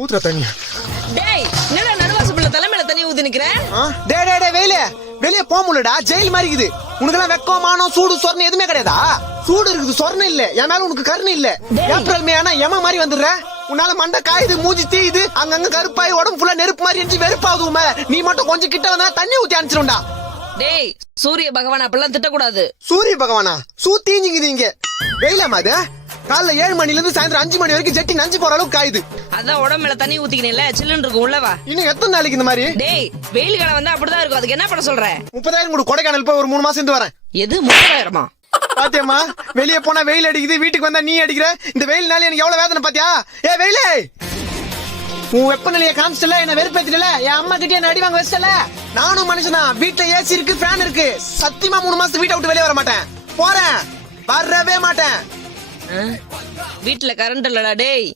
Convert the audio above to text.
ஊத்துற தண்ணி. டேய் என்னடா நடுவாசு பிள்ளை தலைமையில தண்ணி ஊத்தி நிக்கிறேன். டேய் டேய் டேய் வெயில வெளியே போக முடியலடா, ஜெயில் மாதிரி இருக்குது. உனக்கெல்லாம் வெக்கம் மானம் சூடு சொர்ணம் எதுவுமே கிடையாதா? சூடு இருக்குது, சொர்ணம் இல்ல. என் மேல உனக்கு கருணை இல்ல. ஏப்ரல் மே ஆனா எம மாதிரி வந்துடுற. உன்னால மண்டை காயுது, மூஞ்சி தீயுது, அங்கங்க கருப்பாய் உடம்பு ஃபுல்லா நெருப்பு மாதிரி இருந்துச்சு, வெறுப்பாகுதுமே. நீ மட்டும் கொஞ்சம் கிட்ட வந்தா தண்ணி ஊத்தி அனுப்பிச்சிடும்டா. டேய் சூரிய பகவான் அப்பெல்லாம் திட்டக்கூடாது. சூரிய பகவானா? சூத்தீஞ்சிங்குது இங்க. வெயிலாமா அது? காலைல 7 மணில இருந்து சாயந்தரம் 5 மணி வரைக்கும் ஜெட்டி நஞ்சு போற அளவுக்கு காயுது. அதான் உடம்புல தண்ணி ஊத்திக்கினேல, சில்லுன்னு இருக்கும் உள்ளவா. இன்னும் எத்தனை நாளைக்கு இந்த மாதிரி? டேய் வெயில் காலம் வந்தா அப்படிதான் இருக்கும். அதுக்கு என்ன பண்ண சொல்ற? 30,000 கூட கொடைக்கானல் போய் ஒரு 3 மாசம் இருந்து வரேன். எது 30,000? பாத்தியம்மா, வெளியே போனா வெயில் அடிக்குது, வீட்டுக்கு வந்தா நீ அடிக்கிற. இந்த வெயில்னால எனக்கு எவ்வளவு வேதனை பாத்தியா? ஏ வெயிலே, உன் வெப்பநிலையை காமிச்சிட்டல, என்ன வெறுப்பேத்திட்டல, என் அம்மா கிட்டே என்ன அடி வாங்க வச்சிட்டல. நானும் மனுஷனா, வீட்டுல ஏசி இருக்கு, ஃபேன் இருக்கு. சத்தியமா 3 மாசத்துக்கு வீட்டை விட்டு வெளியே வர மாட்டேன். போறேன், வரவே மாட்டேன். வீட்டுல கரண்ட் இல்லடா டேய்.